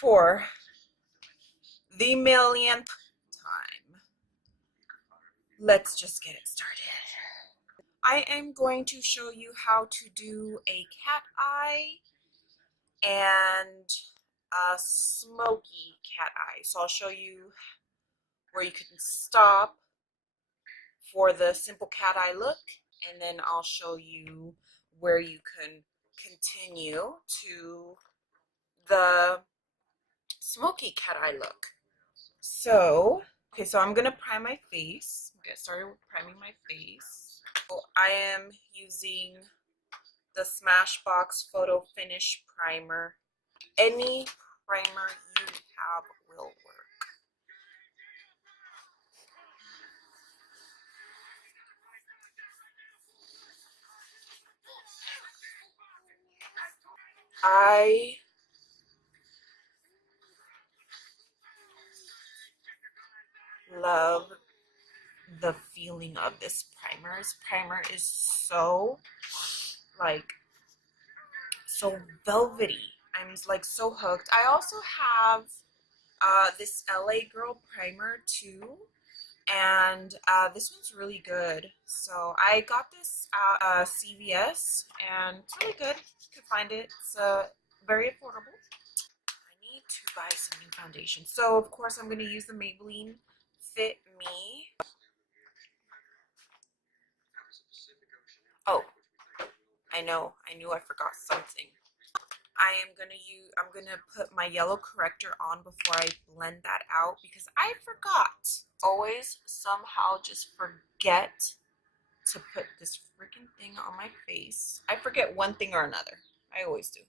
for the millionth time, let's just get it started. I am going to show you how to do a cat eye and a smoky cat eye. So I'll show you where you can stop for the simple cat eye look, and then I'll show you where you can continue to the smoky cat eye look. So, okay, so I'm gonna prime my face. Get started with priming my face. So I am using the Smashbox Photo Finish Primer. Any primer you have will work. I love the feeling of this primer. This primer is so so velvety. I'm like so hooked. I also have this LA Girl primer too, and this one's really good. So I got this at CVS, and it's really good. You can find it. It's very affordable. I need to buy some new foundation. So of course I'm going to use the Maybelline Fit Me. Oh, I know. I knew I forgot something. I'm gonna put my yellow corrector on before I blend that out because I forgot. Always somehow just forget to put this freaking thing on my face. I forget one thing or another. I always do.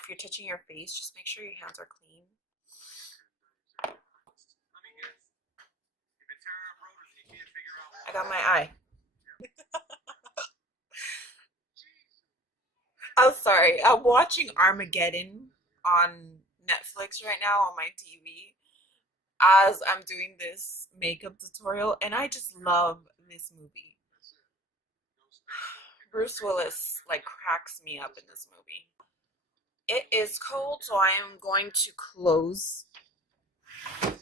If you're touching your face, just make sure your hands are clean. I got my eye. I'm sorry. I'm watching Armageddon on Netflix right now on my TV as I'm doing this makeup tutorial, and I just love this movie. Bruce Willis like cracks me up in this movie. It is cold, so I am going to close.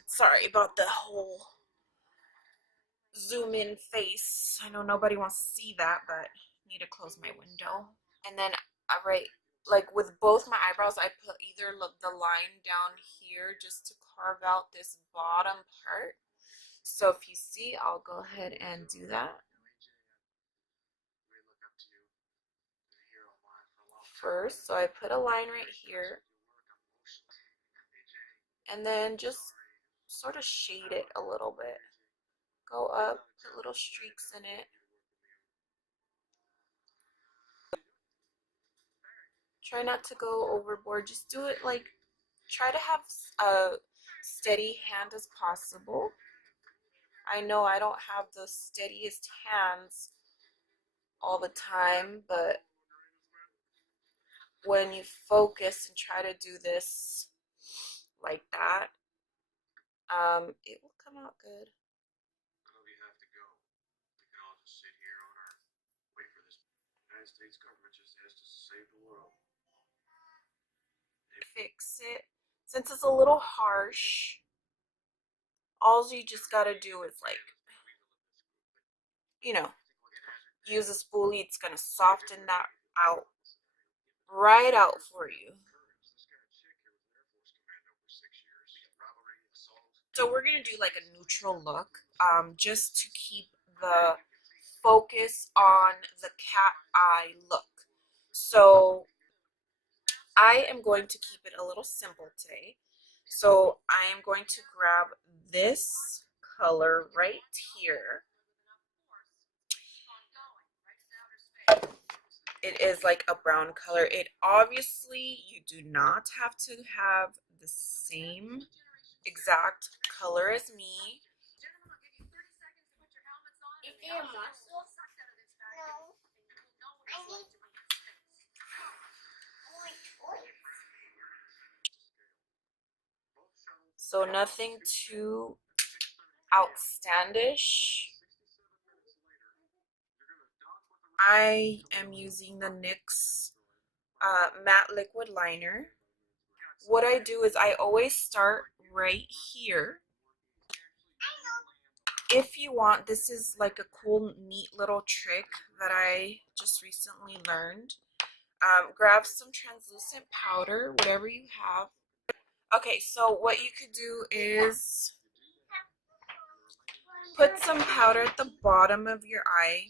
Sorry about the whole zoom in face. I know nobody wants to see that, but I need to close my window. And then like with both my eyebrows, I put either the line down here just to carve out this bottom part. So if you see, I'll go ahead and do that. First, so I put a line right here, and then just sort of shade it a little bit. Go up, put little streaks in it. Try not to go overboard. Just do it like, try to have a steady hand as possible. I know I don't have the steadiest hands all the time, but when you focus and try to do this like that, it will come out good. Fix it. Since it's a little harsh, all you just gotta do is like, you know, use a spoolie. It's gonna soften that out right out for you. So we're gonna do like a neutral look, just to keep the focus on the cat eye look. So I am going to keep it a little simple today. So I am going to grab this color right here. It is like a brown color. It obviously, you do not have to have the same exact color as me. So nothing too outlandish. I am using the NYX matte liquid liner. what I do is I always start right here. If you want, this is like a cool, neat little trick that I just recently learned. Grab some translucent powder, whatever you have. Okay, so what you could do is put some powder at the bottom of your eye.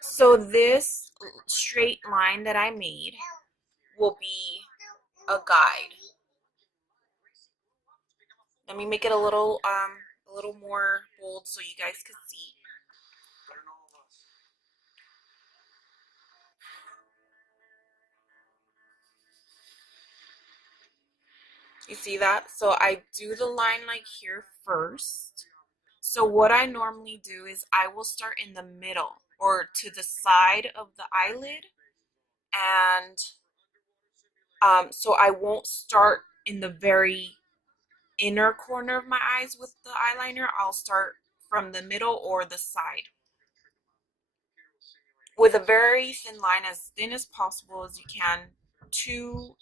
So this straight line that I made will be a guide. Let me make it a little more bold so you guys can see. You see that? So I do the line like here first. So what I normally do is I will start in the middle or to the side of the eyelid, and so I won't start in the very inner corner of my eyes with the eyeliner. I'll start from the middle or the side with a very thin line, as thin as possible as you can, to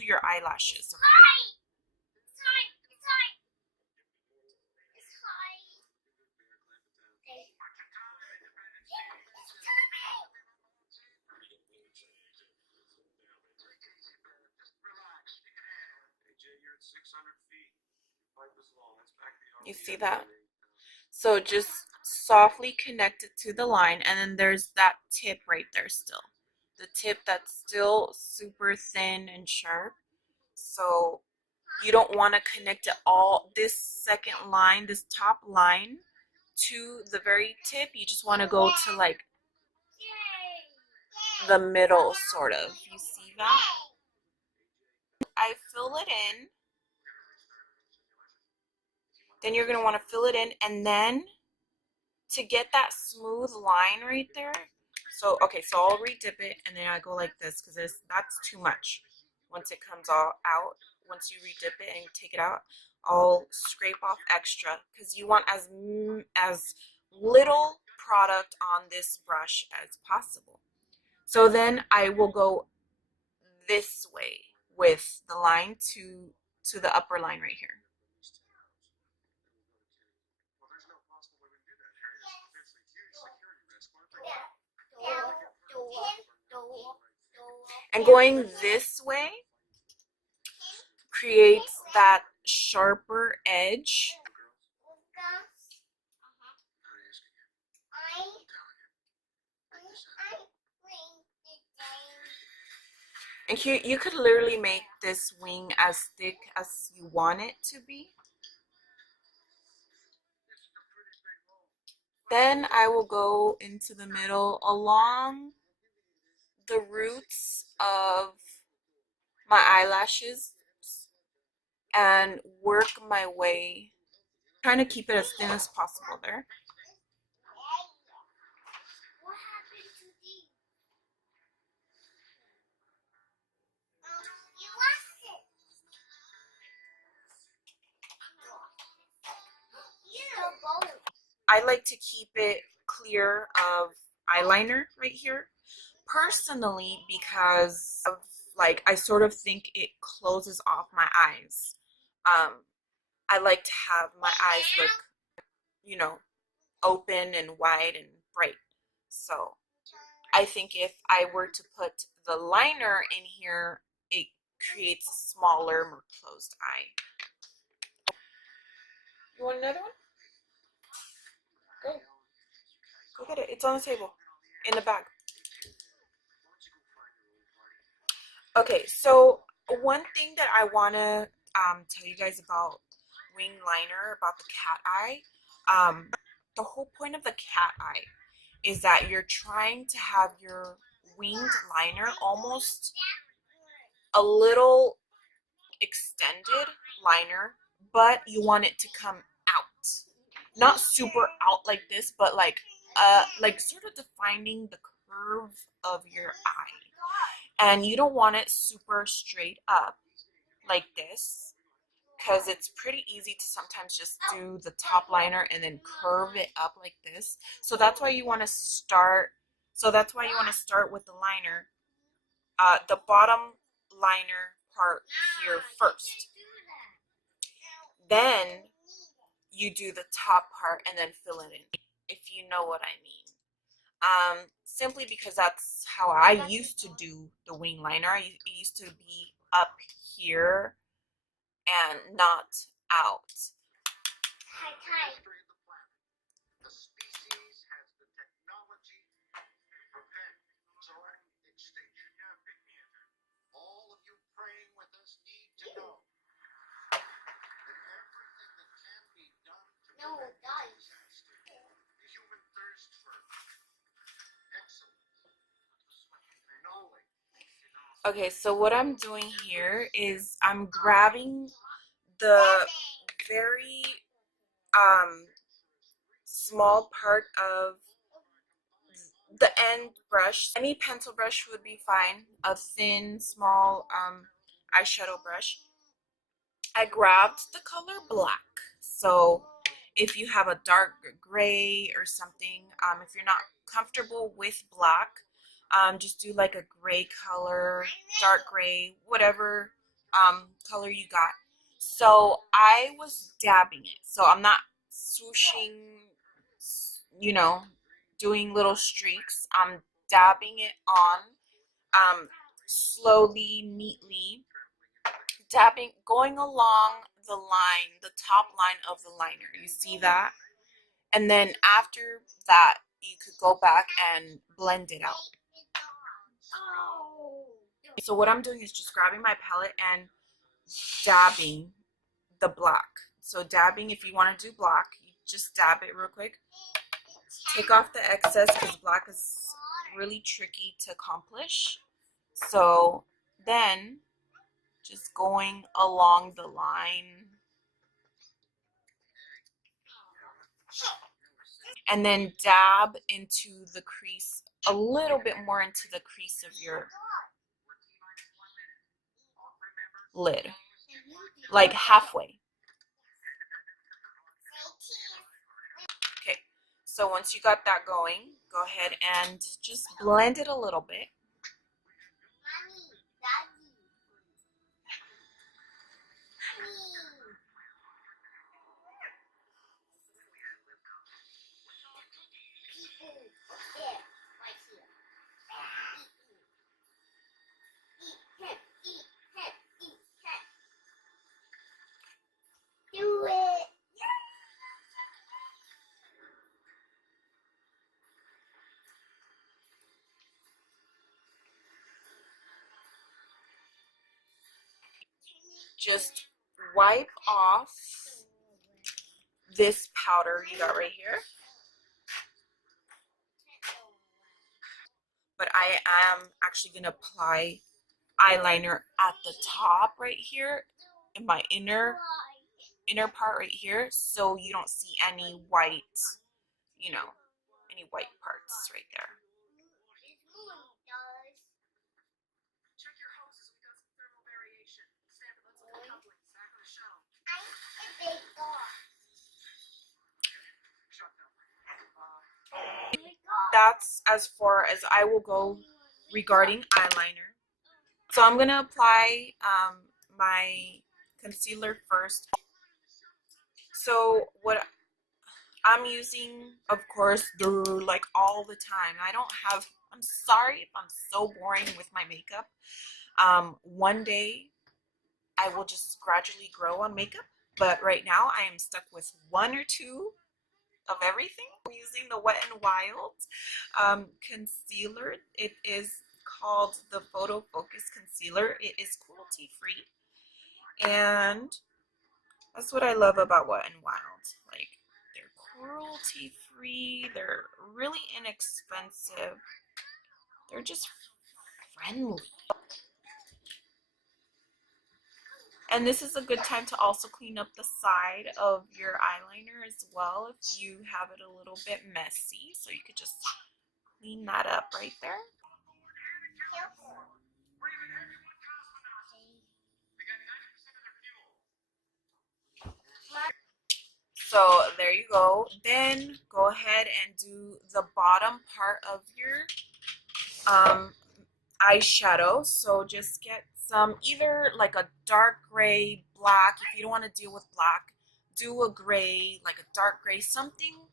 your eyelashes. Okay? You see that? So just softly connect it to the line, and then there's that tip right there still. The tip that's still super thin and sharp. So you don't want to connect it all, this second line, this top line, to the very tip. You just want to go to like the middle, sort of. You see that? I fill it in. Then you're going to want to fill it in, and then to get that smooth line right there. So, okay, so I'll redip it, and then I go like this because that's too much. Once it comes all out, once you redip it and take it out, I'll scrape off extra because you want as little product on this brush as possible. So then I will go this way with the line to the upper line right here. And going this way creates that sharper edge. And you could literally make this wing as thick as you want it to be. Then I will go into the middle along the roots of my eyelashes and work my way, trying to keep it as thin as possible there. I like to keep it clear of eyeliner right here, personally, because of, like, I sort of think it closes off my eyes. I like to have my eyes look, you know, open and wide and bright. So I think if I were to put the liner in here, it creates a smaller, more closed eye. You want another one? Go. Go get it. It's on the table. In the bag. Okay, so one thing that I want to tell you guys about wing liner, about the cat eye, the whole point of the cat eye is that you're trying to have your winged liner almost a little extended liner, but you want it to come out. Not super out like this, but like sort of defining the curve of your eye. And you don't want it super straight up like this, because it's pretty easy to sometimes just do the top liner and then curve it up like this. So that's why you want to start. So that's why you want to start with the liner, the bottom liner part here first. Then you do the top part and then fill it in, if you know what I mean. Simply because that's how I used to do the wing liner. It used to be up here and not out. Okay, so what I'm doing here is I'm grabbing the very small part of the end brush. Any pencil brush would be fine. A thin, small eyeshadow brush. I grabbed the color black. So if you have a dark gray or something, if you're not comfortable with black, just do like a gray color, dark gray, whatever color you got. So I was dabbing it. So I'm not swooshing, you know, doing little streaks. I'm dabbing it on slowly, neatly, dabbing, going along the line, the top line of the liner. You see that? And then after that, you could go back and blend it out. So what I'm doing is just grabbing my palette and dabbing the black. So dabbing, if you want to do black, you just dab it real quick. Take off the excess because black is really tricky to accomplish. So then just going along the line and then dab into the crease, a little bit more into the crease of your lid, like halfway. Okay, so once you got that going, go ahead and just blend it a little bit. Do it. Just wipe off this powder you got right here. But I am actually going to apply eyeliner at the top right here in my inner part right here, so you don't see any white, you know, any white parts right there. That's as far as I will go regarding eyeliner. So I'm gonna apply my concealer first. So what I'm using, of course, like all the time. I'm sorry if I'm so boring with my makeup. One day I will just gradually grow on makeup, but right now I am stuck with one or two of everything. I'm using the Wet n Wild concealer. It is called the Photo Focus Concealer. It is cruelty free, and that's what I love about Wet n Wild. Like, they're cruelty free. They're really inexpensive. They're just friendly. And this is a good time to also clean up the side of your eyeliner as well if you have it a little bit messy. So you could just clean that up right there. So there you go. Then go ahead and do the bottom part of your eyeshadow. So just get some, either like a dark gray, black. If you don't want to deal with black, do a gray, like a dark gray, something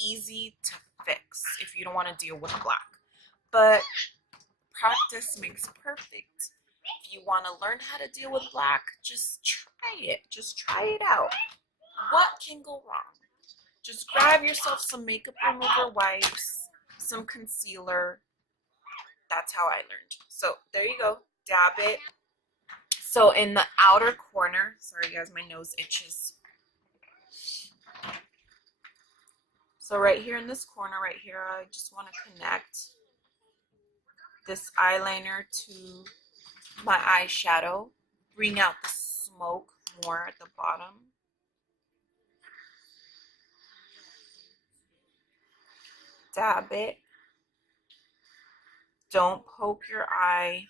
easy to fix if you don't want to deal with black. But practice makes perfect. If you want to learn how to deal with black, just try it. Just try it out. What can go wrong? Just grab yourself some makeup remover wipes, some concealer. That's how I learned. So there you go. Dab it. So in the outer corner, sorry guys, my nose itches. So right here in this corner, right here, I just want to connect this eyeliner to my eyeshadow. Bring out the smoke more at the bottom. Dab it. Don't poke your eye,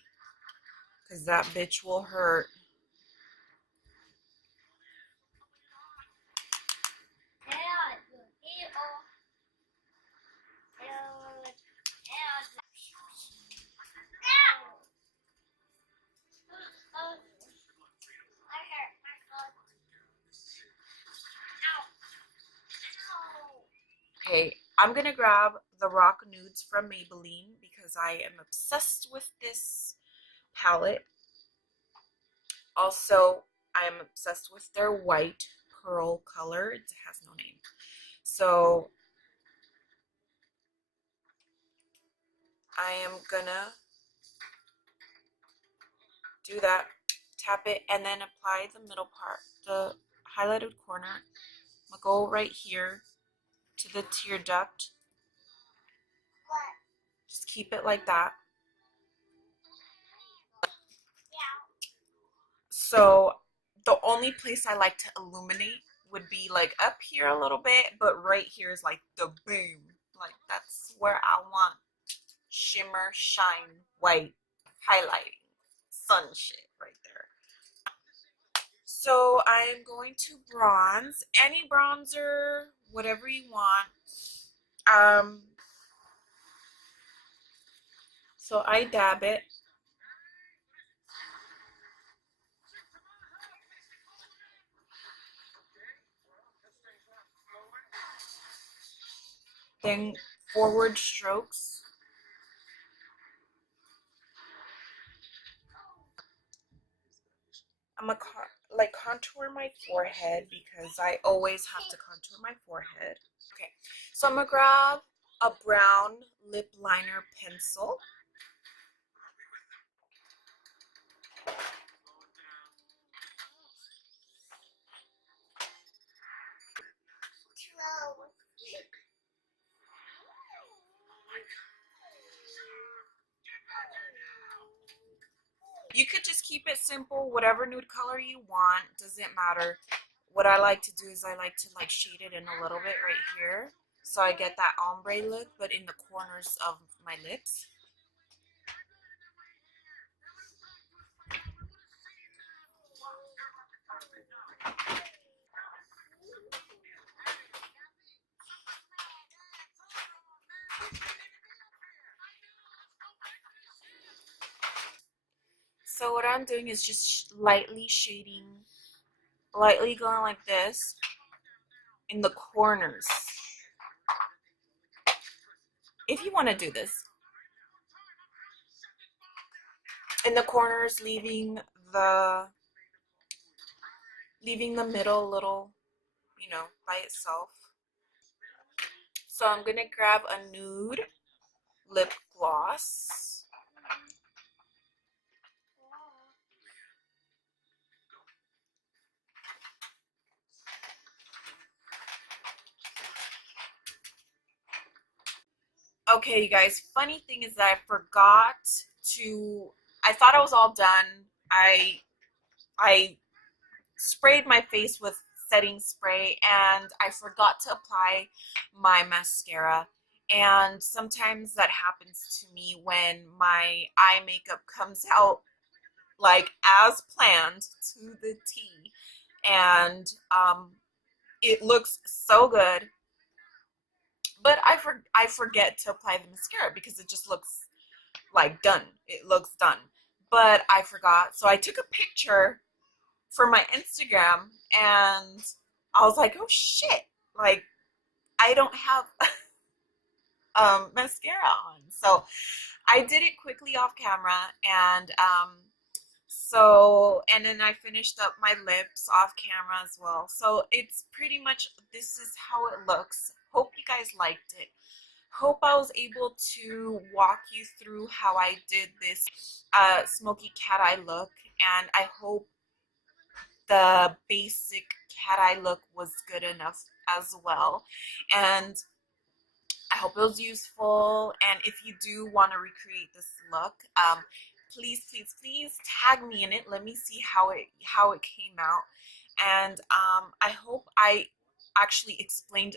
because that bitch will hurt. Okay, I'm gonna grab the Rock Nudes from Maybelline because I am obsessed with this palette. Also, I am obsessed with their white pearl color. It has no name. So I am gonna do that, tap it, and then apply the middle part, the highlighted corner. I'm gonna go right here to the tear duct. Just keep it like that. So the only place I like to illuminate would be like up here a little bit, but right here is like the boom. Like that's where I want shimmer, shine, white, highlighting, sun shit right there. So I'm going to bronze, any bronzer, whatever you want. So I dab it. Then forward strokes. I'm gonna like contour my forehead because I always have to contour my forehead. Okay, so I'm gonna grab a brown lip liner pencil. You could just keep it simple, whatever nude color you want, doesn't matter. What I like to do is I like to like shade it in a little bit right here, so I get that ombre look, but in the corners of my lips. So what I'm doing is just lightly shading, lightly going like this in the corners. If you want to do this. In the corners, leaving the middle a little, you know, by itself. So I'm gonna grab a nude lip gloss. Okay, you guys, funny thing is that I forgot to, I thought I was all done. I sprayed my face with setting spray and I forgot to apply my mascara. And sometimes that happens to me when my eye makeup comes out like as planned to the T. And It looks so good. But I forget to apply the mascara because it just looks like done. It looks done. But I forgot. So I took a picture for my Instagram and I was like, oh shit. Like, I don't have mascara on. So I did it quickly off camera, and and then I finished up my lips off camera as well. So it's pretty much, this is how it looks. Hope you guys liked it. Hope I was able to walk you through how I did this smoky cat eye look, and I hope the basic cat eye look was good enough as well. And I hope it was useful, and if you do want to recreate this look, please, please, please tag me in it. Let me see how it came out, and I hope I actually explained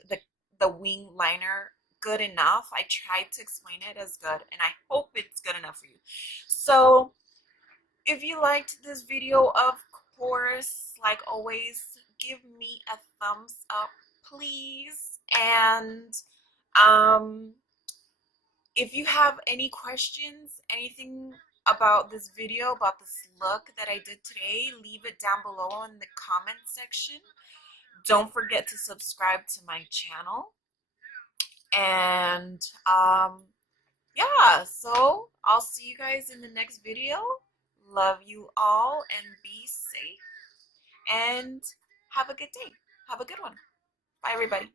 the wing liner good enough. I tried to explain it as good, and I hope it's good enough for you. So if you liked this video, of course, like always, give me a thumbs up, please. And if you have any questions, anything about this video, about this look that I did today, leave it down below in the comment section. Don't forget to subscribe to my channel. And yeah, so I'll see you guys in the next video. Love you all, and be safe, and have a good day. Have a good one. Bye, everybody.